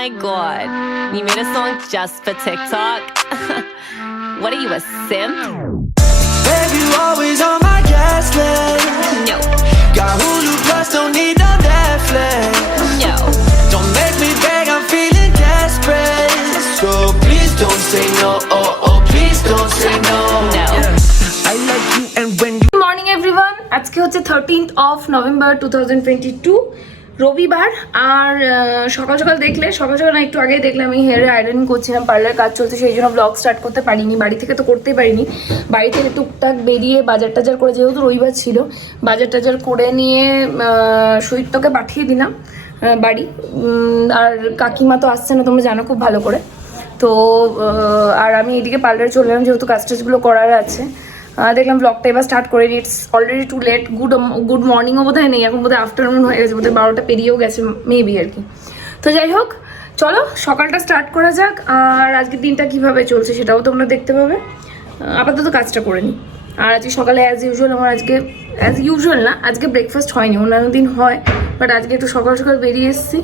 my god. You made a song just for TikTok? What are you, a simp? Babe, you always on my gas list. No. Got Hulu Plus, don't need no Netflix. No. Don't make me beg, I'm feeling desperate. So please don't say no, oh, oh, please don't say no. No. I like you and when you Good morning everyone. আজকে হচ্ছে 13th of November 2022 রবিবার। আর সকাল সকাল না একটু আগেই দেখলে আমি হেয়ারে আয়রন করছিলাম, পার্লার কাজ চলছে, সেই জন্য ব্লগ স্টার্ট করতে পারিনি। বাড়ি থেকে তো করতেই পারিনি, বাড়ি থেকে টুকটাক বেরিয়ে বাজার টাজার করে, যেহেতু রবিবার ছিল বাজার টাজার করে নিয়ে সুইটটাকে পাঠিয়ে দিলাম বাড়ি। আর কাকিমা তো আসছে না, তোমরা জানো খুব ভালো করে। তো আর আমি এদিকে পার্লারে চলে এলাম, যেহেতু কাজ টাজগুলো করার আছে। দেখলাম ব্লগটা এবার স্টার্ট করে নিই, it's already too late. Good মর্নিংও বোধ হয় নেই, এখন বোধহয় আফটারনুন হয়ে গেছে, বোধহয় 12টা পেরিয়েও গেছে মেবি আর কি। তো যাই হোক, চলো সকালটা স্টার্ট করা যাক। আর আজকের দিনটা কীভাবে চলছে সেটাও তোমরা দেখতে পাবে। আপাতত কাজটা করে নিই। আর আজকে সকালে অ্যাজ ইউজুয়াল আমার আজকে ব্রেকফাস্ট হয়নি, অন্যান্য দিন হয়, বাট আজকে একটু সকাল সকাল বেরিয়ে এসেছি,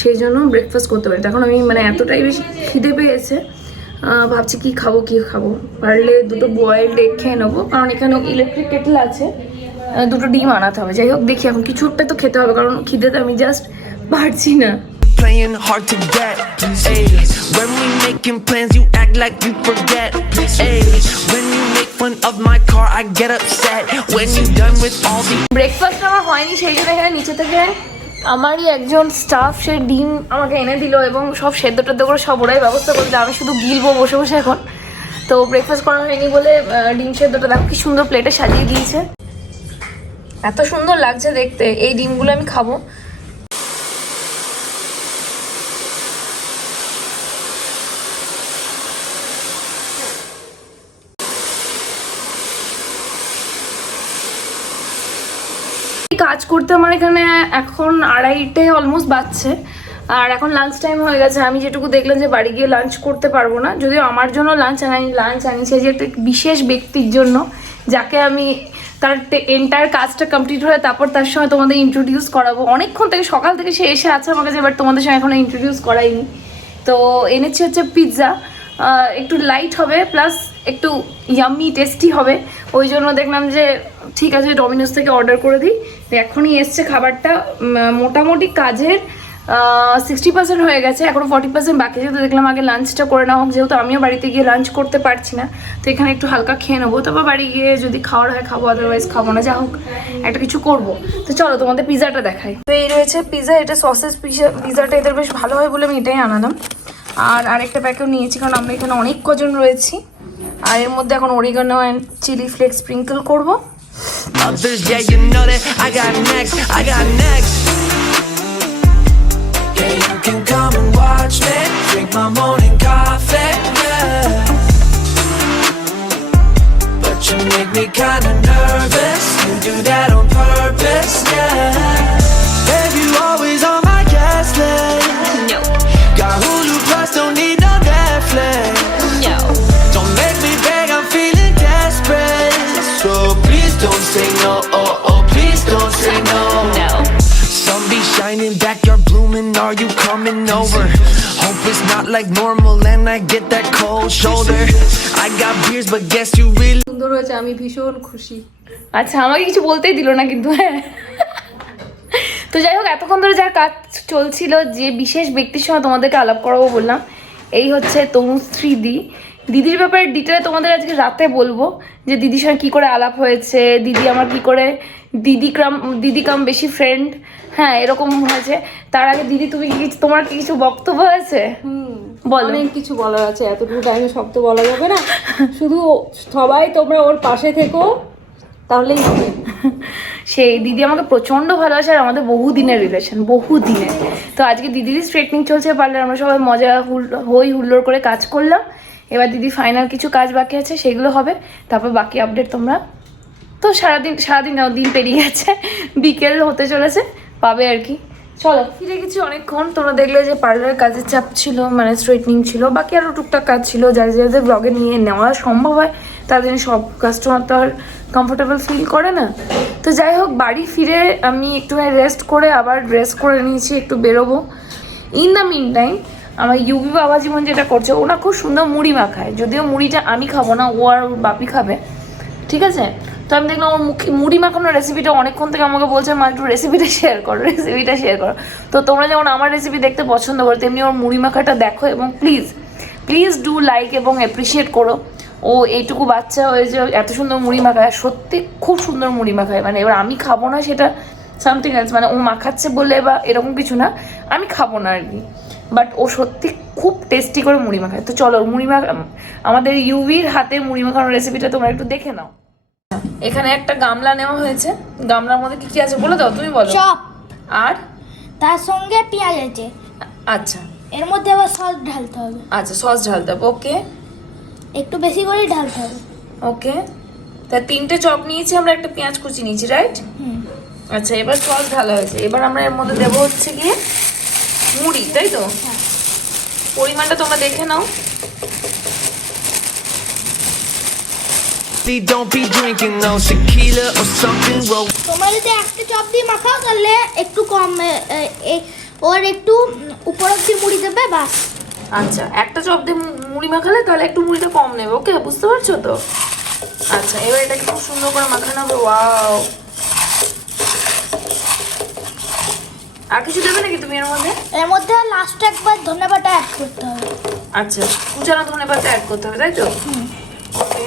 সেই জন্য ব্রেকফাস্ট করতে পারি। তখন আমি এতটাই বেশি খিদে পেয়েছে, ভাবছি কি খাবো, পারলে দুটো বয়েলড এগ খেয়ে নেবো, কারণ এখানে ইলেকট্রিক কেটেল আছে, দুটো ডিম আনাতে হবে। যাই হোক, দেখি এখন কিছু একটা তো খেতে হবে, কারণ খিদেতে আমি জাস্ট পারছি না। playing hard to get. Ay, when we making plans, you act like you forget. Ay, when you make fun of my car, I get upset. When you done with all the breakfast আমার হয়নি, সেই জন্য এখানে নিচে থেকে আমারই একজন staff সে ডিম আমাকে এনে দিল, এবং সব সেদ্ধ টেদ্ধ করে সব ওরাই ব্যবস্থা করতে, আমি শুধু গিলবো বসে বসে এখন। তো ব্রেকফাস্ট করা হয়নি বলে ডিম সেদ্ধটা দেখো কি সুন্দর প্লেটে সাজিয়ে দিয়েছে, এত সুন্দর লাগছে দেখতে। এই ডিমগুলো আমি খাবো। কাজ করতে আমার এখানে এখন 2:30 অলমোস্ট বাজছে, আর এখন লাঞ্চ টাইম হয়ে গেছে। আমি যেটুকু দেখলাম যে বাড়ি গিয়ে লাঞ্চ করতে পারবো না, যদিও আমার জন্য লাঞ্চ আনিছে যে একটা বিশেষ ব্যক্তির জন্য, যাকে আমি তার এন্টায়ার কাজটা কমপ্লিট হয়ে তারপর তার সঙ্গে তোমাদের ইন্ট্রোডিউস করাবো। অনেকক্ষণ থেকে, সকাল থেকে সে এসে আছে আমার কাছে, এবার তোমাদের সঙ্গে এখনো ইন্ট্রোডিউস করাইনি। তো এনেছি হচ্ছে পিৎজা, একটু লাইট হবে প্লাস একটু ইয়াম্মি টেস্টি হবে, ওই জন্য দেখলাম যে ঠিক আছে ডমিনোস থেকে অর্ডার করে দিই। তো এখনই এসছে খাবারটা। মোটামুটি কাজের 60% হয়ে গেছে, এখনও 40% বাকি আছে। তো দেখলাম আগে লাঞ্চটা করে নেওয়া হোক, যেহেতু আমিও বাড়িতে গিয়ে লাঞ্চ করতে পারছি না, তো এখানে একটু হালকা খেয়ে নেবো, তারপর বাড়ি গিয়ে যদি খাওয়ার হয় খাবো, আদারওয়াইজ খাবো না, যা হোক একটা কিছু করবো। তো চলো তোমাদের পিৎজাটা দেখাই। তো এই রয়েছে পিৎজা, এটা সসেস পিৎজাটা এদের বেশ ভালো হয় বলে আমি এটাই আনালাম। আর আরেকটা প্যাকেও নিয়েছি, কারণ আমরা এখানে অনেক কজন রয়েছি। আর এর মধ্যে এখন oregano and chilli flakes sprinkle করবো। others, yeah, you know that I got next. Yeah, you can come and watch me drink my morning coffee, yeah. But you make me kinda nervous, you do that on purpose, yeah. Babe, you always on my gas list. No. Got Hulu Plus, don't need no Netflix. No. Don't make me beg, I'm feeling desperate. So please don't say no, oh, oh, please don't say no. No. Sun be shining, backyard blooming, are you coming over? Hope it's not like normal and I get that cold shoulder. I got beers but guess you really সুন্দর হয়েছে, আমি ভীষণ খুশি। আচ্ছা, আমাকে কিছু বলতেই দিল না কিন্তু, হ্যাঁ। তো যাই হোক, এতক্ষণ ধরে যার কাজ চলছিল, যে বিশেষ ব্যক্তির সঙ্গে তোমাদেরকে আলাপ করাবো বললাম, এই হচ্ছে তনুশ্রী দি। দিদির ব্যাপারে ডিটেলে তোমাদের আজকে রাতে বলবো, যে দিদির সঙ্গে কী করে আলাপ হয়েছে, দিদি আমার কী করে দিদি কাম বেশি ফ্রেন্ড, হ্যাঁ এরকম হয়েছে। তার আগে দিদি তোমার কি কিছু বক্তব্য আছে? বলো। অনেক কিছু বলার আছে, এতটুকু টাইমে সব তো বলা যাবে না। শুধু সবাই তোমরা ওর পাশে থেকো, তাহলেই হবে। সেই দিদি আমাকে প্রচণ্ড ভালোবাসে, আর আমাদের বহুদিনের রিলেশন, বহুদিনের। তো আজকে দিদিরই স্ট্রেটনিং চলছে পার্লার, আমরা সবাই মজা হুল্লোড় করে কাজ করলাম। এবার দিদি ফাইনাল কিছু কাজ বাকি আছে, সেগুলো হবে, তারপর বাকি আপডেট তোমরা তো সারাদিন দিন পেরিয়ে গেছে, বিকেল হতে চলেছে, পাবে আর কি। চলো, ফিরে গেছি অনেকক্ষণ। তোমরা দেখলে যে পার্লারের কাজের চাপ ছিল, স্ট্রেটনিং ছিল, বাকি আরও টুকটাক কাজ ছিল, যাদের ব্লগে নিয়ে নেওয়া সম্ভব হয় তার জন্য। সব কাস্টমার তো আর কমফোর্টেবল ফিল করে না। তো যাই হোক, বাড়ি ফিরে আমি একটু রেস্ট করে আবার ড্রেস করে নিয়েছি, একটু বেরোবো। ইন দ্য মিন টাইম আমার ইউবি বাবা জীবন যেটা করছে, ওরা খুব সুন্দর মুড়ি মাখায়, যদিও মুড়িটা আমি খাবো না, ও আর ওর বাপি খাবে, ঠিক আছে। তো আমি দেখলাম ওর মুড়ি মাখানোর রেসিপিটা অনেকক্ষণ থেকে আমাকে বলছে মা একটু রেসিপিটা শেয়ার করো। তো তোমরা যেমন আমার রেসিপি দেখতে পছন্দ করো, তেমনি ওর মুড়ি মাখাটা দেখো, এবং প্লিজ ডু লাইক এবং অ্যাপ্রিসিয়েট করো। ও এইটুকু বাচ্চা হয়েছে এত সুন্দর মুড়ি মাখায়, সত্যি খুব সুন্দর মুড়ি মাখায়। মানে এবার আমি খাবো না সেটা সামথিং এলস, মানে ও মাখাচ্ছে বলে বা এরকম কিছু না, আমি খাবো না আর কি, বাট ও সত্যি খুব টেস্টি করে মুড়ি মাখায়। তো চলো আমাদের ইউভির হাতে মুড়ি মাখানোর রেসিপিটা তোমরা একটু দেখে নাও। এখানে একটা গামলা নেওয়া হয়েছে, গামলার মধ্যে কি কি আছে বলে দাও, তুমি বলো। চপ, আর তার সঙ্গে পেঁয়াজ আছে, আচ্ছা এর মধ্যে আবার সস ঢালতে হবে। আচ্ছা, সস ঢালতে হবে, ওকে একটু বেশি করেই ঢালতে হবে। ওকে, তা 3টে চপ নিয়েছি আমরা, একটা পেঁয়াজ কুচি নিয়েছি, রাইট? আচ্ছা, এবার সস ঢালা হয়েছে, এবার আমরা এর মধ্যে দেবো হচ্ছে গিয়ে মুড়ি, তাই তো? পরিমাণটা তোমরা দেখে নাও। Don't be drinking no tequila or something. Well, তোমরা যদি একটা চপ দিয়ে মাখাও তাহলে একটু কম, ওর একটু উপর অব্দি মুড়ি দেবে, বাস। আচ্ছা, একটা চপ দিয়ে মুড়ি মাখালে তাহলে একটু মুড়িটা কম নেবে, ওকে, বুঝতে পারছো তো? আচ্ছা, এবার এটাকে খুব সুন্দর করে মাখানো হবে। ওয়াও, আর কিছু দেবে নাকি তুমি এর মধ্যে? এর মধ্যে লাস্টে একবার ধনেপাতা অ্যাড করতে হবে। আচ্ছা, কুচানো ধনেপাতা অ্যাড করতে হবে, তাই তো? ওকে,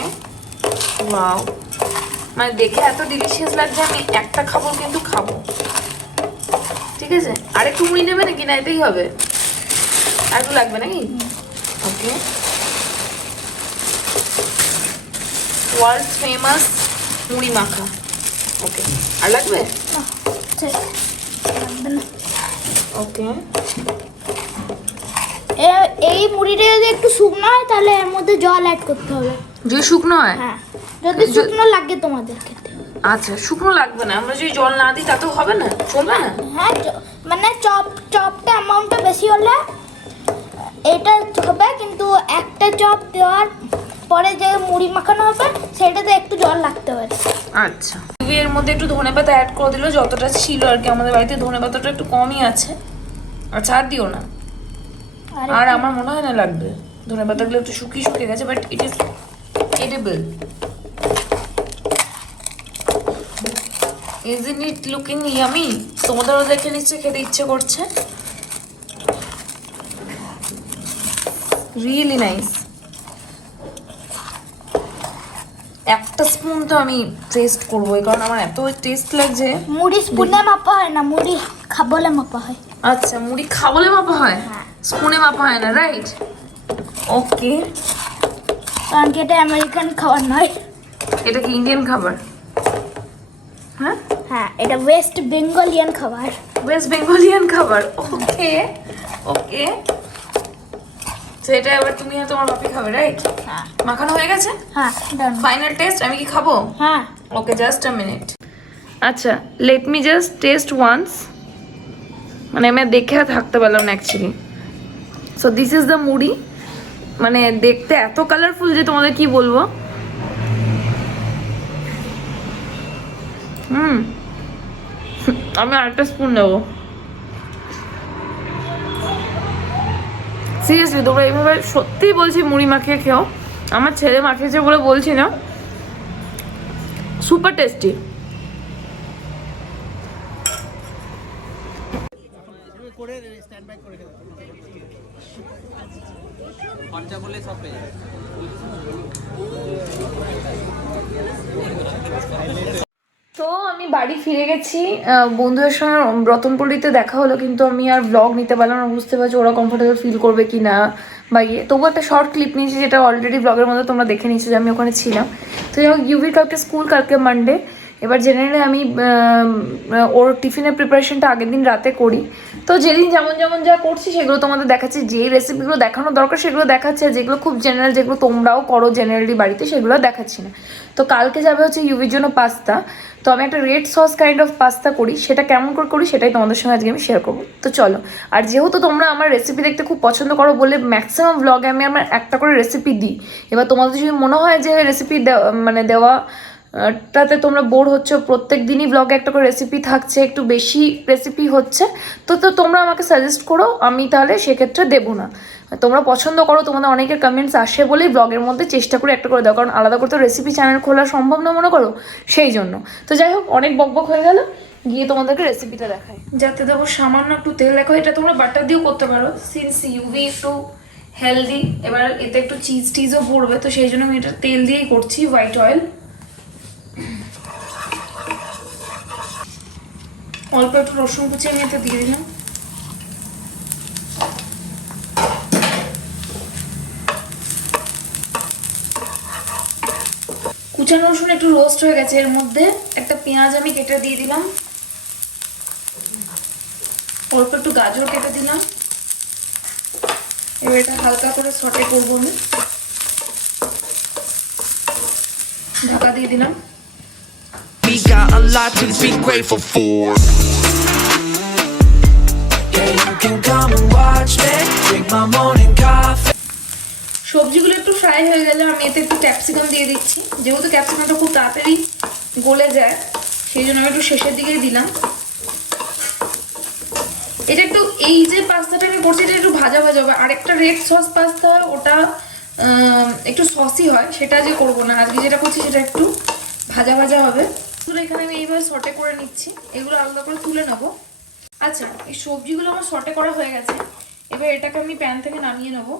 ওয়াও, মানে দেখে এত ডিলিশিয়াস লাগছে, আমি একটা খাবো কিন্তু খাবো, ঠিক আছে। আর একটু মুড়ি নেবে নাকি, না এতেই হবে? আর একটু লাগবে নাকি? ওকে, ওয়ার্ল্ড ফেমাস মুড়ি মাখা, ওকে, আর লাগবে? ওকে, এই মুড়িটা যদি একটু শুকনো হয় তাহলে এর মধ্যে জল অ্যাড করতে হবে। যদি শুকনো হয়? হ্যাঁ, যদি শুকনো লাগে তোমাদের খেতে। আচ্ছা, শুকনো লাগবে না, আমরা যদি জল না দিই তাতেও হবে না, চলবে না? হ্যাঁ, মানে চপটা অ্যামাউন্টটা বেশি হলে এটা হবে, কিন্তু একটা চপ দেওয়ার পরে যে মুড়ি মাখানো হবে সেটাতে একটু জল লাগতে পারে। আচ্ছা, এর মধ্যে একটু ধনেপাতা অ্যাড করে দিল, যতটা ছিল আর কি, আমাদের বাড়িতে ধনেপাতাটা একটু কমই আছে। আচ্ছা, আর দিও না, আর আমার মনে হয় না লাগবে, ধনেপাতাগুলো একটু শুকিয়ে গেছে, but it is edible. Isn't it looking yummy? তোমাদেরও দেখে নিচ্ছে, খেতে ইচ্ছে করছে। Really nice. একটা স্পুন তো আমি টেস্ট করবো, কারণ আমার এত টেস্ট লাগছে। মুড়ি স্পুনে মাপা হয় না, মুড়ি খাবলে মাপা হয়। আচ্ছা, মুড়ি খাবলে মাপা হয়, স্পুনে মাপা হয় না, রাইট? ওকে, কারণ কি এটা আমেরিকান খাবার নয়, এটা কি ইন্ডিয়ান খাবার? হ্যাঁ হ্যাঁ, এটা ওয়েস্ট বেঙ্গলিয়ান খাবার। ওয়েস্ট বেঙ্গলিয়ান খাবার, ওকে ওকে। তো এটা এবার তুমি আর তোমার বাপি খাবে, রাইট? হ্যাঁ, মাখানো হয়ে গেছে? হ্যাঁ, ডান। ফাইনাল টেস্ট, আমি কি খাবো? হ্যাঁ, ওকে, জাস্ট আ মিনিট। আচ্ছা, let me just test once, মানে আমি দেখে থাকতে পারলাম না actually. So this is the muri, মানে দেখতে এত কালারফুল যে তোমাদের কি বলবো। আমি আরেকটা স্পুন নেবো। সিরিয়াসলি তোমরা এইভাবে সত্যিই বলছি মুড়ি মাখিয়ে খেও, আমার ছেলে মাখিয়েছে বলে বলছি না, সুপার টেস্টি। তো আমি বাড়ি ফিরে গেছি, বন্ধুদের সঙ্গে রতনপল্লিতে দেখা হলো, কিন্তু আমি আর ব্লগ নিতে পারলাম না, বুঝতে পারছি ওরা কমফোর্টেবল ফিল করবে কি না বা ইয়ে। তবু একটা শর্ট ক্লিপ নিয়েছি, যেটা অলরেডি ব্লগের মধ্যে তোমরা দেখে নিচ্ছি যে আমি ওখানে ছিলাম। তো যাই হোক, ইউভির কালকে স্কুল, কালকে মানডে। এবার জেনারেলি আমি ওর টিফিনের প্রিপারেশনটা আগের দিন রাতে করি, তো যেদিন যেমন যা করছি সেগুলো তোমাদের দেখাচ্ছি, যেই রেসিপিগুলো দেখানো দরকার সেগুলো দেখাচ্ছি, আর যেগুলো খুব জেনারেল, যেগুলো তোমরাও করো জেনারেলি বাড়িতে, সেগুলো দেখাচ্ছি না। তো কালকে যাবে হচ্ছে ইউভির জন্য পাস্তা, তো আমি একটা red sauce kind of pasta করি, সেটা কেমন করে করি সেটাই তোমাদের সঙ্গে আজকে আমি শেয়ার করবো। তো চলো, আর যেহেতু তোমরা আমার রেসিপি দেখতে খুব পছন্দ করো বলে ম্যাক্সিমাম ব্লগে আমি আমার একটা করে রেসিপি দিই। এবার তোমাদের যদি মনে হয় যে রেসিপি মানে দেওয়া তাতে তোমরা বোর হচ্ছে, প্রত্যেক দিনই ব্লগে একটা করে রেসিপি থাকছে, একটু বেশি রেসিপি হচ্ছে, তো তোমরা আমাকে সাজেস্ট করো, আমি তাহলে সেক্ষেত্রে দেবো না। তোমরা পছন্দ করো, তোমাদের অনেকের কমেন্টস আসে বলেই ব্লগের মধ্যে চেষ্টা করে একটা করে দাও, কারণ আলাদা করে তো রেসিপি চ্যানেল খোলা সম্ভব না মনে করো, সেই জন্য। তো যাই হোক, অনেক বকবক হয়ে গেল, গিয়ে তোমাদেরকে রেসিপিটা দেখাই। যাতে দেবো সামান্য একটু তেল, দেখো এটা তোমরা বাটার দিয়েও করতে পারো, সিন্স ইউভি একটু হেলদি, এবার এতে একটু চিজ টিজও পড়বে, তো সেই জন্য আমি এটা তেল দিয়েই করছি, হোয়াইট অয়েল। অল্প একটু রসুন কুচি আমি এতে দিয়ে দিলাম। কুচানো রসুন একটু রোস্ট হয়ে গেছে, এর মধ্যে একটা পেঁয়াজ আমি কেটে দিয়ে দিলাম, অল্প একটু গাজর কেটে দিলাম। এবার এটা হালকা করে সটে করবো আমি, ঢাকা দিয়ে দিলাম। We got a lot to be grateful for. Yeah, you can come and watch me drink my morning coffee. সবজিগুলো একটু ফ্রাই হয়ে গেলে আমি এতে একটু ক্যাপসিকাম দিয়ে দিচ্ছি, যেহেতু ক্যাপসিকামটা খুব তাড়াতাড়ি গলে যায়, সেই জন্য আমি একটু শেষের দিকেই দিলাম। এটা একটু, এই যে পাস্তাটা আমি করছি এটা একটু ভাজা ভাজা হবে। আরেকটা রেড সস পাস্তা, ওটা একটু সসি হয়, সেটা যে করবো না, আজকে যেটা করছি সেটা একটু ভাজা ভাজা হবে। এখানে আমি এইভাবে সটে করে নিচ্ছি, এগুলো আলাদা করে তুলে নেবো। আচ্ছা, এই সবজিগুলো আমার সটে করা হয়ে গেছে, এবার এটাকে আমি প্যান থেকে নামিয়ে নেবো।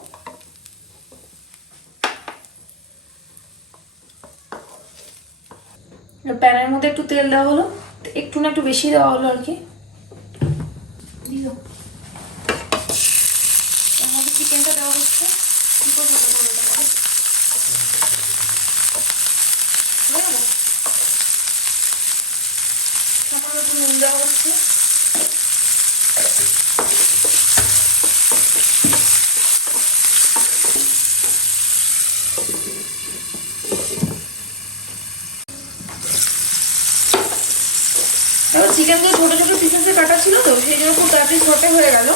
প্যানের মধ্যে একটু তেল দেওয়া হলো, একটু না একটু বেশি দেওয়া হলো আর কি, দিল। এর মধ্যে চিকেনটা দেওয়া হচ্ছে, কি করে সামান্য একটু নুন দেওয়া হচ্ছে। চিকেনগুলো ছোট ছোট পিসেসে কাটা ছিল, তো সেই জন্য খুব তাড়াতাড়ি সটে হয়ে গেল।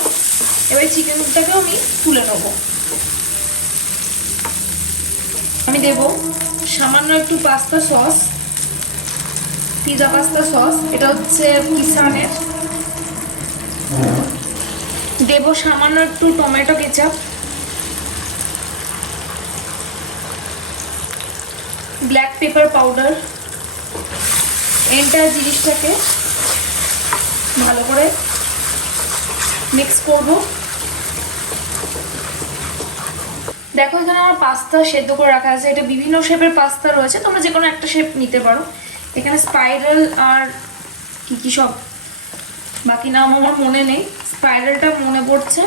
এবার চিকেনটাকেও আমি তুলে নেব। আমি দেব সামান্য একটু pasta sauce, pizza pasta sauce, এটা হচ্ছে কিষানের। দেব সামান্য একটু tomato ketchup, black pepper powder. Enter জিনিসটাকে ভালো করে মিক্স করব। দেখো এখানে আমার পাস্তা সেদ্ধ করে রাখা আছে, এটা বিভিন্ন শেপের পাস্তা রয়েছে, তোমরা যে কোনো একটা শেপ নিতে পারো। এখানে স্পাইরাল আর কি কি সব বাকি নাম আমার মনে নেই, স্পাইরালটা মনে পড়ছে,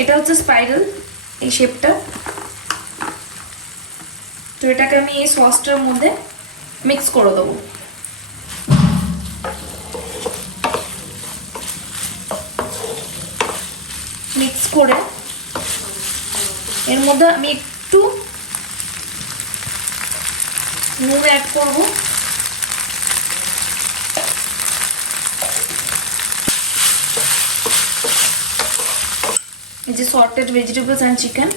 এটা হচ্ছে স্পাইরাল এই শেপটা। তো এটাকে আমি এই সসটার মধ্যে মিক্স করে দেবো। মিক্স করে এর মধ্যে আমি একটু নুন অ্যাড করব। এই যে সর্টেড ভেজিটেবলস অ্যান্ড চিকেন,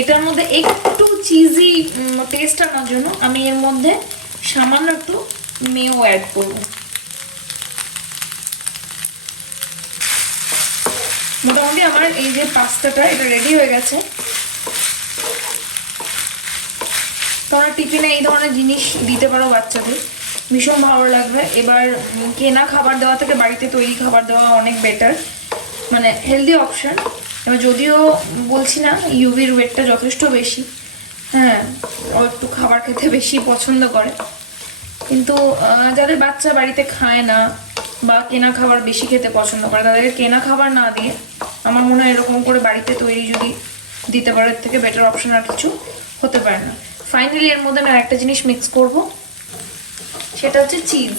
এটার মধ্যে একটু চিজি টেস্ট আনার জন্য আমি এর মধ্যে সামান্য একটু মেয়ো অ্যাড করব। মোটামুটি আমার এই যে পাস্তাটা এটা রেডি হয়ে গেছে। তোমরা টিফিনে এই ধরনের জিনিস দিতে পারো বাচ্চাদের, ভীষণ ভালো লাগবে। এবার কেনা খাবার দেওয়া থেকে বাড়িতে তৈরি খাবার দেওয়া অনেক বেটার, মানে হেলদি অপশন। এবার যদিও বলছি না ইউভির ওয়েটটা যথেষ্ট বেশি, হ্যাঁ ও একটু খাবার খেতে বেশি পছন্দ করে, কিন্তু যাদের বাচ্চা বাড়িতে খায় না বা কেনা খাবার বেশি খেতে পছন্দ করে, তাদেরকে কেনা খাবার না দিয়ে আমার মনে হয় এরকম করে বাড়িতে তৈরি যদি দিতে পারে, এর থেকে বেটার অপশন আর কিছু হতে পারে না। ফাইনালি এর মধ্যে আমি আরেকটা জিনিস মিক্স করব, সেটা হচ্ছে চিজ।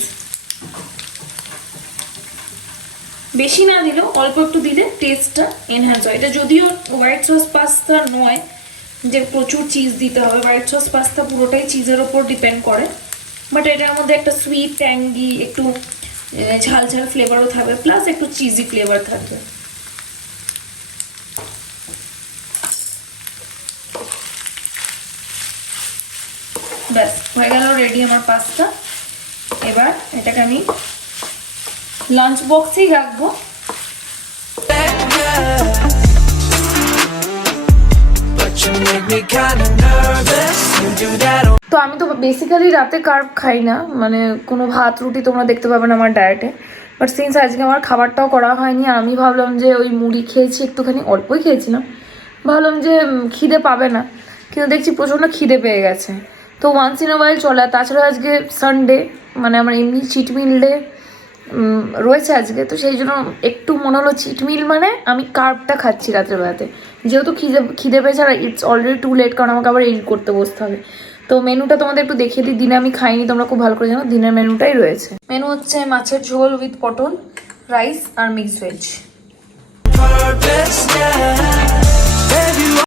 বেশি না দিলেও অল্প একটু দিলে টেস্টটা এনহ্যান্স হয়। এটা যদিও হোয়াইট সস পাস্তা নয়, যে প্রচুর চিজ দিতে হবে। হোয়াইট সস পাস্তা পুরোটাই চিজের ওপর ডিপেন্ড করে, বাট এটার মধ্যে একটা সুইট ট্যাঙ্গি একটু ঝাল ঝাল ফ্লেভারও থাকবে, প্লাস একটু চিজি ফ্লেভার থাকবে। ব্যাস হয়ে গেল রেডি আমার পাস্তা। এবার এটাকে আমি লাঞ্চ বক্সেই রাখবো। তো আমি তো বেসিক্যালি রাতে কার্ব খাই না, মানে কোনো ভাত রুটি তোমরা দেখতে পাবে না আমার ডায়েটে, বাট সিন্স আজকে আমার খাবারটাও করা হয়নি, আর আমি ভাবলাম যে ওই মুড়ি খেয়েছি একটুখানি, অল্পই খেয়েছিলাম, ভাবলাম যে খিদে পাবে না, কিন্তু দেখছি প্রচণ্ড খিদে পেয়ে গেছে। তো ওয়ান্স ইন আ ওয়াইল চলে। তাছাড়া আজকে সানডে, মানে আমার এমনি চিট মিল ডে রয়েছে আজকে, তো সেই জন্য একটু মনে হলো চিট মিল মানে আমি কার্বটা খাচ্ছি রাত্রেবেলাতে, যেহেতু খিদে পেয়েছে, আর ইটস অলরেডি টু লেট, কারণ আমাকে আবার এডিট করতে বসতে হবে। তো মেনুটা তোমাদের একটু দেখিয়ে দিই। দিনে আমি খাইনি, তোমরা খুব ভালো করে জানো, দিনের মেনুটাই রয়েছে। মেনু হচ্ছে মাছের ঝোল উইথ পটল, রাইস আর মিক্সড ভেজ।